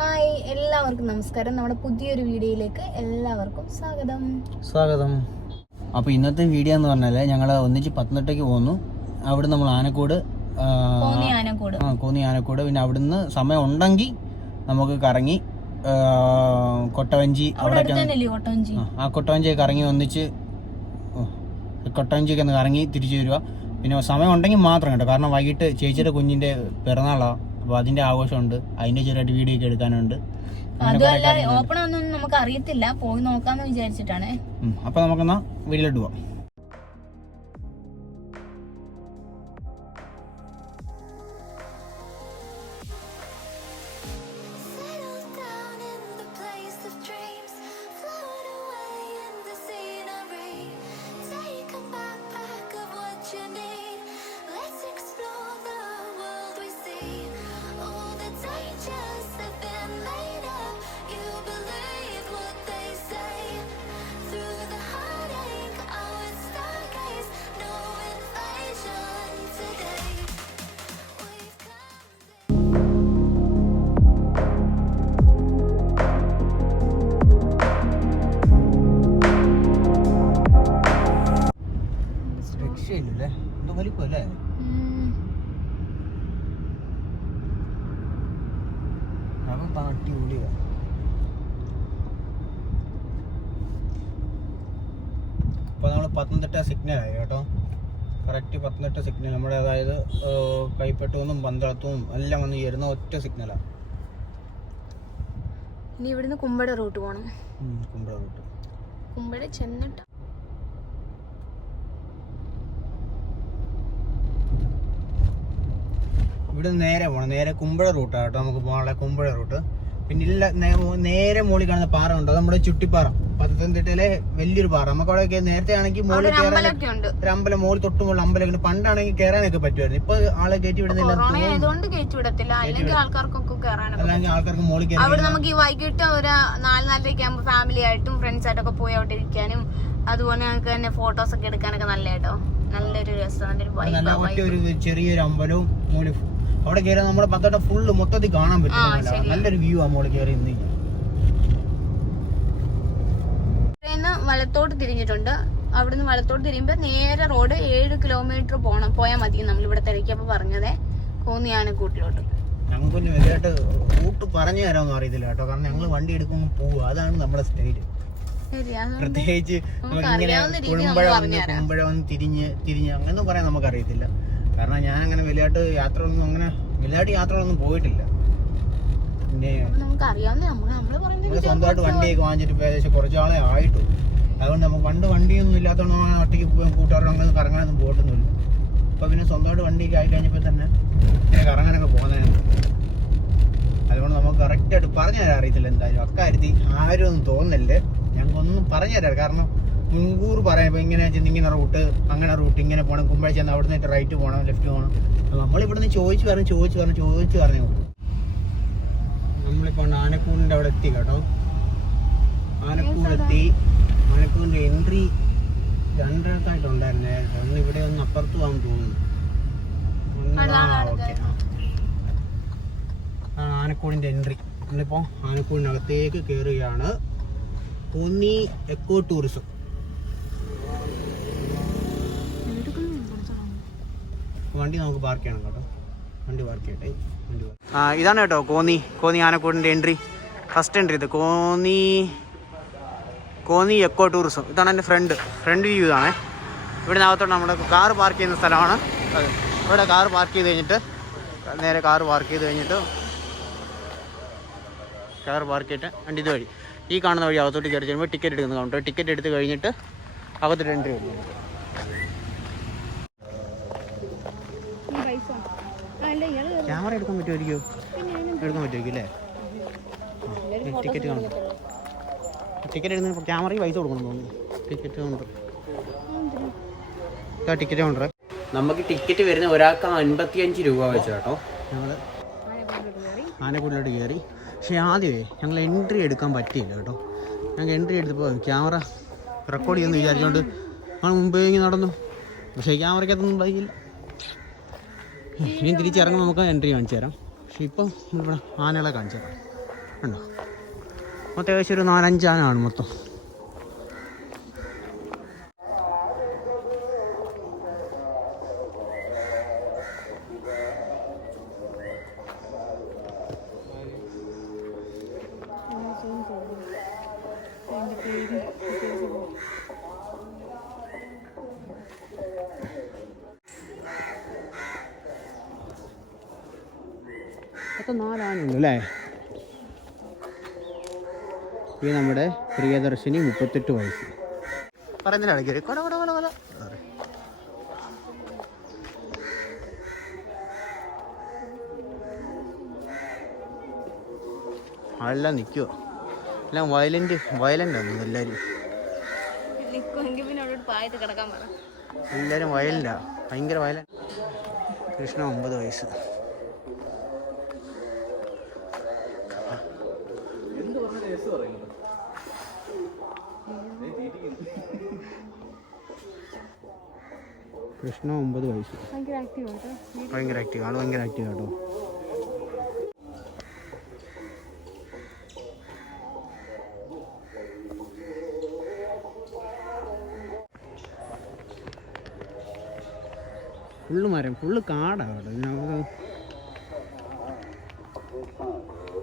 Hi, എല്ലാവർക്കും നമസ്കാരം. നമ്മുടെ പുതിയൊരു വീഡിയോയിലേക്ക് എല്ലാവർക്കും സ്വാഗതം. അപ്പോൾ ഇന്നത്തെ വീഡിയോ എന്ന് പറഞ്ഞാൽ ഞങ്ങൾ ഒന്നിച്ച് പത്തനംതിട്ടയ്ക്ക് പോകുന്നു. അവിടെ നമ്മൾ കോന്നി ആനക്കോട്. പിന്നെ അവിടുന്ന് സമയം ഉണ്ടെങ്കിൽ നമുക്ക് കറങ്ങി കൊട്ടവഞ്ചി കൊട്ടവഞ്ചിയൊക്കെ കറങ്ങി ഒന്നിച്ച് കൊട്ടവഞ്ചിയൊക്കെ ഒന്ന് കറങ്ങി തിരിച്ചു വരിക. പിന്നെ സമയം ഉണ്ടെങ്കിൽ മാത്രം കേട്ടോ, കാരണം വൈകിട്ട് ചേച്ചിയുടെ കുഞ്ഞിൻ്റെ പിറന്നാളാണ്. അപ്പോൾ അതിൻ്റെ ആഘോഷമുണ്ട്, അതിൻ്റെ ചെറിയായിട്ട് വീഡിയോ ഒക്കെ എടുക്കാനുണ്ട്. ഓപ്പൺ ഒന്നും നമുക്ക് അറിയത്തില്ല, പോയി നോക്കാന്ന് വിചാരിച്ചിട്ടാണ്. അപ്പൊ നമുക്കെന്നാ വീട്ടിലോട്ട് പോവാം. അപ്പോൾ നമ്മൾ പത്തനംതിട്ട സിഗ്നലായി കേട്ടോ, കറക്റ്റ് പത്തനംതിട്ട സിഗ്നൽ നമ്മുടെ, അതായത് കൈപ്പറ്റൂന്നും പന്തളത്തും എല്ലാം വന്ന് ചേരുന്ന ഒറ്റ സിഗ്നലാണ്. ഇനി ഇവിടുന്ന് കുമ്പഴ റൂട്ട് പോകണം. കുമ്പഴ ചെന്നിട്ട് ഇവിടെ നേരെ പോകണം, നേരെ കുമ്പഴ റൂട്ടാണ് കേട്ടോ നമുക്ക് പോകാനുള്ള കുമ്പഴ റൂട്ട്. പിന്നെ ഇല്ല, നേരെ മോളിൽ കാണുന്ന പാറ ഉണ്ട്, അത് നമ്മുടെ ചുട്ടിപ്പാറ, പത്തനംതിട്ടയിലെ വലിയൊരു പാറ. നമുക്ക് അവിടെ നേരത്തെ ആണെങ്കിൽ മോളിൽ കയറാൻ ഒരു അമ്പലം, മോളിൽ തൊട്ട് മുകളിൽ അമ്പലം, പണ്ടാണെങ്കിൽ കയറാനൊക്കെ പറ്റുമായിരുന്നു. ഇപ്പൊ ആളെ കയറ്റി വിടുന്നില്ല, അല്ലെങ്കിൽ ആൾക്കാർക്ക് മോളിൽ കയറി. അവിടെ നമുക്ക് ഈ വൈകിട്ട് ഒരു 4-4:30 ആകുമ്പോൾ ഫാമിലി ആയിട്ടും ഫ്രണ്ട്സ് ആയിട്ടൊക്കെ പോയി അവിടെ ഇരിക്കാനും അതുപോലെ ഞങ്ങൾക്ക് തന്നെ ഫോട്ടോസ് ഒക്കെ എടുക്കാനൊക്കെ നല്ല കേട്ടോ, നല്ലൊരു രസം. ഒരു ചെറിയൊരു അമ്പലവും മോളിൽ അവിടെ കയറി നമ്മുടെ പത്തനംതിട്ട ഫുള്ള് മൊത്തത്തിൽ കാണാൻ പറ്റും. നല്ലൊരു വ്യൂ ആ മോളിൽ കയറി. വലത്തോട്ട് തിരിഞ്ഞിട്ടുണ്ട്. അവിടുന്ന് വലത്തോട്ട് തിരിയുമ്പോ നേരെ റോഡ് 7 കിലോമീറ്റർ പോയാൽ മതി. നമ്മൾ ഇവിടെ തിരക്കിയപ്പോ പറഞ്ഞതേ കോന്നി ആനക്കൂട്ടിലോട്ട്. ഞങ്ങൾക്ക് വലുതായിട്ട് റൂട്ട് പറഞ്ഞു തരാമെന്ന് അറിയത്തില്ല കേട്ടോ, കാരണം ഞങ്ങൾ വണ്ടി എടുക്കുമ്പോൾ പോവുക, അതാണ് നമ്മുടെ സ്റ്റൈല്. പ്രത്യേകിച്ച് കുമ്പഴ വന്ന് തിരിഞ്ഞ് അങ്ങനൊന്നും പറയാൻ നമുക്ക് അറിയത്തില്ല, കാരണം ഞാൻ അങ്ങനെ വലിയായിട്ട് യാത്രകളൊന്നും പോയിട്ടില്ല. പിന്നെ സ്വന്തമായിട്ട് വണ്ടിയൊക്കെ വാങ്ങിച്ചിട്ട് ഏകദേശം കുറച്ചാളെ ആയിട്ടു. അതുകൊണ്ട് നമുക്ക് പണ്ട് വണ്ടിയൊന്നും ഇല്ലാത്തതുകൊണ്ട് ഒറ്റയ്ക്ക് കൂട്ടുകാരുടെ അങ്ങനെ കറങ്ങാനൊന്നും പോയിട്ടൊന്നുമില്ല. അപ്പൊ പിന്നെ സ്വന്തമായിട്ട് വണ്ടിയൊക്കെ ആയി കഴിഞ്ഞപ്പോൾ തന്നെ ഇങ്ങനെ കറങ്ങാനൊക്കെ പോകുന്നതാണ്. അതുകൊണ്ട് നമുക്ക് കറക്റ്റായിട്ട് പറഞ്ഞു തരാൻ അറിയത്തില്ല. എന്തായാലും അക്കാര്യത്തിൽ ആരും ഒന്നും തോന്നല്ലേ, ഞങ്ങൾക്കൊന്നും പറഞ്ഞു തരാം. കാരണം മുൻകൂർ പറയാം, ഇപ്പൊ ഇങ്ങനെ ഇങ്ങനെ റൂട്ട്, അങ്ങനെ റൂട്ട്, ഇങ്ങനെ പോകണം, കുമ്പഴ ചെന്ന് അവിടെ നിന്ന് റൈറ്റ് പോകണം, ലെഫ്റ്റ് പോകണം. നമ്മളിവിടുന്ന് ചോദിച്ചു പറഞ്ഞു. നമ്മളിപ്പോൾ ആനക്കൂടിൻ്റെ അവിടെ എത്തി കേട്ടോ. ആനക്കൂടിൻ്റെ എൻട്രി രണ്ടിടത്തായിട്ടുണ്ടായിരുന്നേ. ഒന്ന് ഇവിടെ ഒന്ന് അപ്പുറത്ത് പോകാൻ തോന്നുന്നു. ഓക്കെ, ആനക്കൂടിൻ്റെ എൻട്രി. നമ്മളിപ്പോൾ ആനക്കൂടിനകത്തേക്ക് കയറുകയാണ്. Konni eco tourism. വണ്ടി നമുക്ക് പാർക്ക് ചെയ്യണം കേട്ടോ, വണ്ടി പാർക്ക് ചെയ്യട്ടെ. ഇതാണ് കേട്ടോ കോന്നി ആനക്കോടിൻ്റെ എൻട്രി, ഫസ്റ്റ് എൻട്രി. ഇത് കോന്നി എക്കോ ടൂറിസം. ഇതാണ് എൻ്റെ ഫ്രണ്ട് വ്യൂ ഇതാണേ. ഇവിടെ അകത്തോട്ട് നമ്മുടെ കാർ പാർക്ക് ചെയ്യുന്ന സ്ഥലമാണ് അത്. ഇവിടെ കാർ പാർക്ക് ചെയ്ത് കഴിഞ്ഞിട്ട് നേരെ കാർ പാർക്ക് ചെയ്തിട്ട് വണ്ടി ഇത് വഴി, ഈ കാണുന്ന വഴി അകത്തോട്ട് കയറി ചെല്ലുമ്പോൾ ടിക്കറ്റ് എടുക്കുന്ന കൗണ്ടർ, ടിക്കറ്റ് എടുത്ത് കഴിഞ്ഞിട്ട് അകത്തോട്ട് എൻട്രി വരും. ക്യാമറ എടുക്കാൻ പറ്റുമായിരിക്കും അല്ലേ? ടിക്കറ്റ് എടുക്കുന്ന ക്യാമറയ്ക്ക് പൈസ കൊടുക്കണം തോന്നുന്നു. Ticket counter. നമുക്ക് ടിക്കറ്റ് വരുന്ന ഒരാൾക്ക് 55 രൂപ വെച്ച് കേട്ടോ. ഞങ്ങൾ ആനക്കൂടിലോട്ട് കയറി. പക്ഷേ ആദ്യമേ ഞങ്ങൾ എൻട്രി എടുക്കാൻ പറ്റിയില്ല കേട്ടോ. ഞങ്ങൾ എൻട്രി എടുത്തപ്പോൾ ക്യാമറ റെക്കോർഡ് ചെയ്യുമെന്ന് വിചാരിച്ചുകൊണ്ട് ഞങ്ങൾ മുമ്പേ നടന്നു. പക്ഷേ ക്യാമറയ്ക്കകത്തൊന്നും വൈകില്ല. ഇനിയും തിരിച്ചിറങ്ങുമ്പോൾ നമുക്ക് എൻട്രി കാണിച്ചു തരാം. പക്ഷെ ഇപ്പം ഇവിടെ ആനകളെ കാണിച്ചു തരാം. ഉണ്ടോ? മൊത്തം ഏകദേശം ഒരു 4-5 ആനയാണ് മൊത്തം. മൊത്തം 4 ആനയുള്ളൂ അല്ലേ? ഈ നമ്മുടെ പ്രിയദർശിനി 38 വയസ്സ് പറയുന്നതിന് ഇടയ്ക്ക് കൊല കൊല കൊല കൊല ആളെല്ലാം നിൽക്കുമോ? എല്ലാം വയലൻ്റ് ആണെന്ന് എല്ലാവരും. എല്ലാവരും വയലൻ്റാ, ഭയങ്കര വയലൻ്റ്. കൃഷ്ണ 9 വയസ്സ്. കൃഷ്ണ 9 വയസ്സ്. ഭയങ്കര ആക്റ്റീവ് ആണ്, ഭയങ്കര ആക്റ്റീവ് കേട്ടോ. ഫുള്ള് മരം, ഫുള്ള് കാടാണ് കേട്ടോ.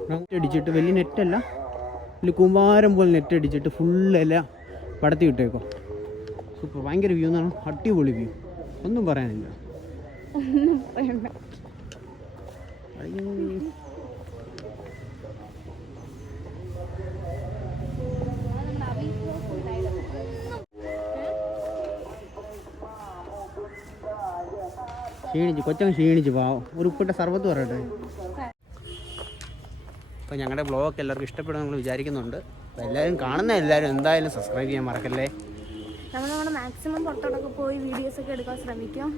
നെറ്റ് അടിച്ചിട്ട്, വലിയ നെറ്റല്ല, വലിയ കുമ്പാരം പോലെ നെറ്റ് അടിച്ചിട്ട് ഫുള്ളെല്ലാം പടത്തി വിട്ടേക്കോ. സൂപ്പർ, ഭയങ്കര വ്യൂ എന്നാണ്, അടിപൊളി വ്യൂ, ഒന്നും പറയാനില്ല. കൊച്ചങ്ങ് ക്ഷീണിച്ച് പാവം. ഒരു ഉപ്പിട്ട സർബത്ത് പറയട്ടെ. അപ്പോൾ ഞങ്ങളുടെ ബ്ലോഗൊക്കെ എല്ലാവർക്കും ഇഷ്ടപ്പെടും നമ്മൾ വിചാരിക്കുന്നുണ്ട്. അപ്പോൾ എല്ലാവരും കാണുന്ന എല്ലാവരും എന്തായാലും സബ്സ്ക്രൈബ് ചെയ്യാൻ മറക്കല്ലേ. നമ്മൾ നമ്മുടെ മാക്സിമം പുറത്തോട്ടൊക്കെ പോയി വീഡിയോസൊക്കെ എടുക്കാൻ ശ്രമിക്കും.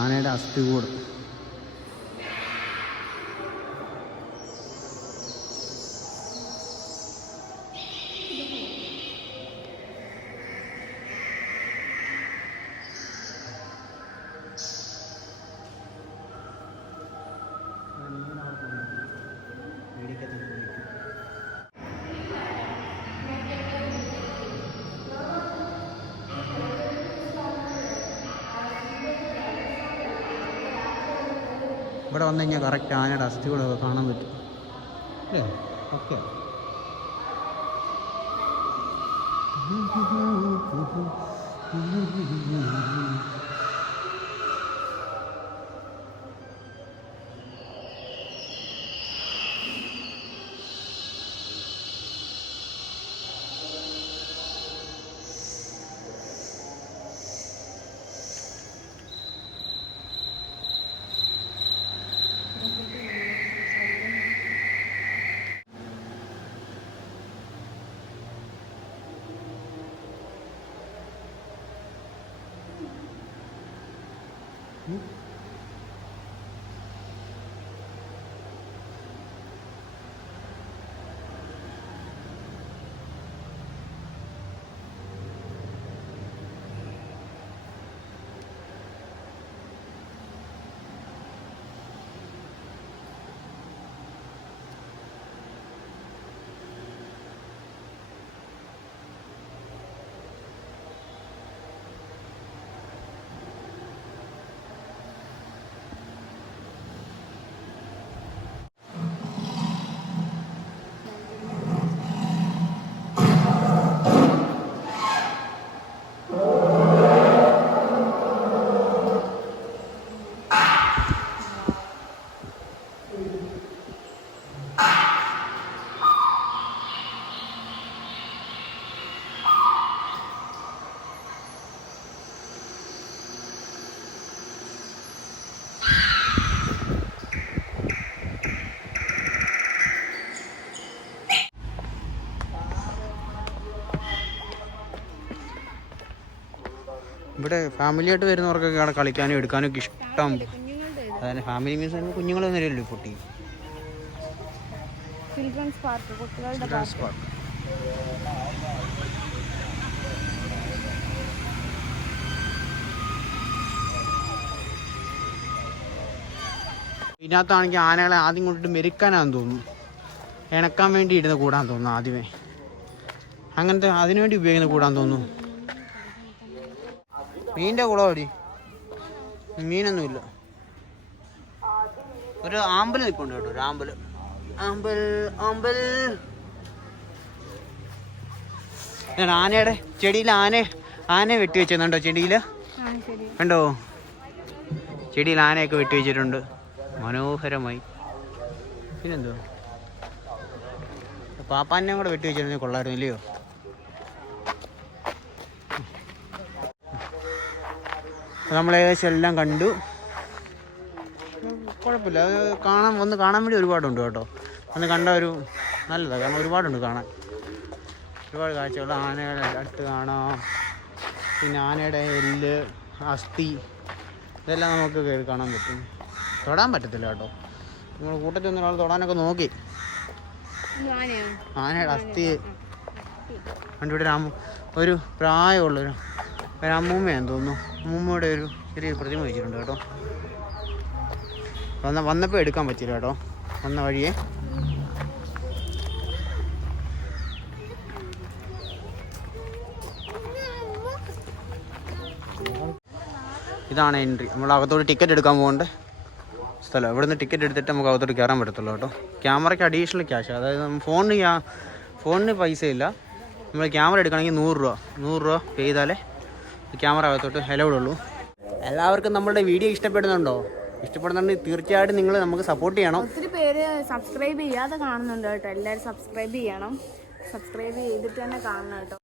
ആനയുടെ അസ്ഥികൂട്. ഇവിടെ വന്നു കഴിഞ്ഞാൽ കറക്റ്റ് ആനയുടെ അസ്ഥികൂടൊക്കെ കാണാൻ പറ്റും അല്ലേ? ഓക്കെ. ഇവിടെ ഫാമിലി ആയിട്ട് വരുന്നവർക്കൊക്കെ അവിടെ കളിക്കാനും എടുക്കാനും ഒക്കെ ഇഷ്ടം. അതായത് ഫാമിലി മീൻസ് കുഞ്ഞുങ്ങളൊന്നും വരില്ലല്ലോ കുട്ടി. ചിൽഡ്രൻസ് പാർക്ക്, കുട്ടികളുടെ ചിൽഡ്രൻസ് പാർക്ക്. ഇതിനകത്താണെങ്കിൽ ആനകളെ ആദ്യം കൊണ്ടിട്ട് മെരുക്കാനാന്ന് തോന്നുന്നു, ഇണക്കാൻ വേണ്ടി ഇരുന്ന് കൂടാൻ തോന്നുന്നു ആദ്യമേ. അങ്ങനത്തെ അതിനുവേണ്ടി ഉപയോഗിക്കുന്ന കൂടാൻ തോന്നുന്നു. മീനിൻ്റെ കുളം ഓടി, മീനൊന്നുമില്ല. ഒരു ആമ്പൽ നിൽപ്പുണ്ട് കേട്ടോ, ഒരു ആമ്പൽ. ആമ്പൽ ഞാൻ ആനയുടെ ചെടിയിൽ ആനയെ വെട്ടി വെച്ചെന്നുണ്ടോ ചെടിയിൽ? കണ്ടോ, ചെടിയിൽ ആനയൊക്കെ വെട്ടി വെച്ചിട്ടുണ്ട് മനോഹരമായി. പിന്നെന്തോ പാപ്പാനെ കൂടെ വെട്ടി വെച്ചിരുന്നെങ്കിൽ കൊള്ളായിരുന്നു ഇല്ലയോ? നമ്മൾ ഏകദേശം എല്ലാം കണ്ടു. കുഴപ്പമില്ല, അത് കാണാൻ വേണ്ടി ഒരുപാടുണ്ട് കേട്ടോ. ഒന്ന് കണ്ട ഒരു നല്ലതാണ്, കാരണം ഒരുപാടുണ്ട് കാണാൻ, ഒരുപാട് കാഴ്ചകൾ. ആനയുടെ അടുത്ത് കാണാം, പിന്നെ ആനയുടെ എല്ല്, അസ്ഥി, ഇതെല്ലാം നമുക്ക് കയറി കാണാൻ പറ്റും. തൊടാൻ പറ്റത്തില്ല കേട്ടോ, നമ്മൾ കൂട്ടത്തിൽ നിന്ന് ഒരാൾ തൊടാനൊക്കെ നോക്കി. ആനയുടെ അസ്ഥി കണ്ടിവിടെ ഒരു പ്രായമുള്ളൊരു അമ്മൂമ്മയാന്ന് തോന്നുന്നു, അമ്മൂമ്മയുടെ ഒരു ചെറിയ പ്രതിമ വെച്ചിട്ടുണ്ട് കേട്ടോ. വന്നപ്പോൾ എടുക്കാൻ പറ്റില്ല കേട്ടോ, വന്ന വഴിയെ. ഇതാണ് എൻട്രി. നമ്മൾ അകത്തോട്ട് ടിക്കറ്റ് എടുക്കാൻ പോകേണ്ട സ്ഥലം. ഇവിടെ നിന്ന് ടിക്കറ്റ് എടുത്തിട്ട് നമുക്ക് അകത്തോട്ട് കയറാൻ പറ്റത്തുള്ളൂ കേട്ടോ. ക്യാമറയ്ക്ക് അഡീഷണൽ ക്യാഷ്, അതായത് ഫോണിന് പൈസ ഇല്ല. നമ്മൾ ക്യാമറ എടുക്കണമെങ്കിൽ 100 രൂപ പേ ചെയ്താലേ ക്യാമറ അകത്തോട്ട് അലൗഡ് ഉള്ളൂ. എല്ലാവർക്കും നമ്മളുടെ വീഡിയോ ഇഷ്ടപ്പെടുന്നുണ്ടോ? ഇഷ്ടപ്പെടുന്നുണ്ടെങ്കിൽ തീർച്ചയായിട്ടും നിങ്ങൾ നമുക്ക് സപ്പോർട്ട് ചെയ്യണം. ഒത്തിരി പേര് സബ്സ്ക്രൈബ് ചെയ്യാതെ കാണുന്നുണ്ട് കേട്ടോ. എല്ലാവരും സബ്സ്ക്രൈബ് ചെയ്യണം, സബ്സ്ക്രൈബ് ചെയ്തിട്ട് തന്നെ കാണണം കേട്ടോ.